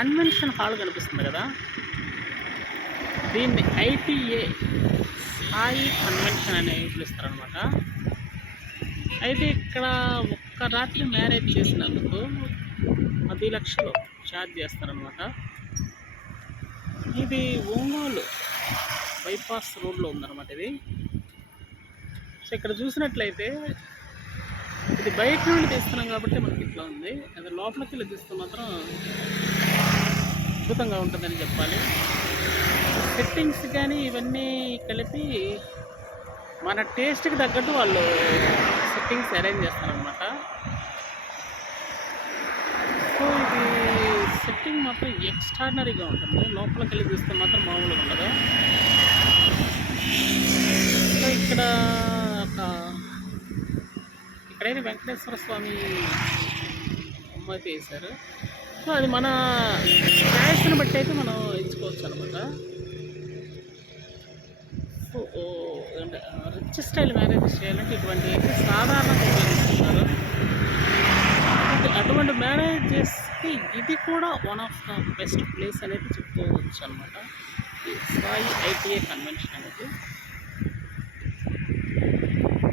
Convention hall కనిపిస్తుంది కదా, దీన్ని ఐటీఏ సాయి కన్వెన్షన్ అని పిలుస్తారనమాట. అయితే ఇక్కడ ఒక్క రాత్రి మ్యారేజ్ చేసినందుకు 10 లక్షలు ఛార్జ్ చేస్తారనమాట. ఇది ఒంగోలు బైపాస్ రోడ్లో ఉందన్నమాట ఇది. సో ఇక్కడ చూసినట్లయితే ఇది బయట నుండి తీస్తున్నాం కాబట్టి మనకి ఇట్లా ఉంది. అది లోపలికి వెళ్ళి తీస్తే మాత్రం అద్భుతంగా ఉంటుందని చెప్పాలి. సెట్టింగ్స్ కానీ ఇవన్నీ కలిపి మన టేస్ట్కి తగ్గట్టు వాళ్ళు సెట్టింగ్స్ అరేంజ్ చేస్తారనమాట. సో ఇది సెట్టింగ్ మాత్రం ఎక్స్ట్రాడినరీగా ఉంటుంది. లోపలికి వెళ్ళి తీస్తే మాత్రం మామూలుగా ఉండదు. సో ఇక్కడైతే వెంకటేశ్వర స్వామి బొమ్మ అయితే వేశారు. సో అది మన ఛాయిస్ని బట్టి అయితే మనం ఎంచుకోవచ్చు అనమాట. సో రిచ్ స్టైల్ మ్యారేజ్ చేయాలంటే ఇటువంటి అయితే సాధారణంగా ఉపయోగిస్తున్నారు. అటువంటి మ్యారేజెస్కి ఇది కూడా one of the best place అనేది చెప్పుకోవచ్చు అనమాట, ఈ సాయి ఐటీఏ కన్వెన్షన్ అనేది.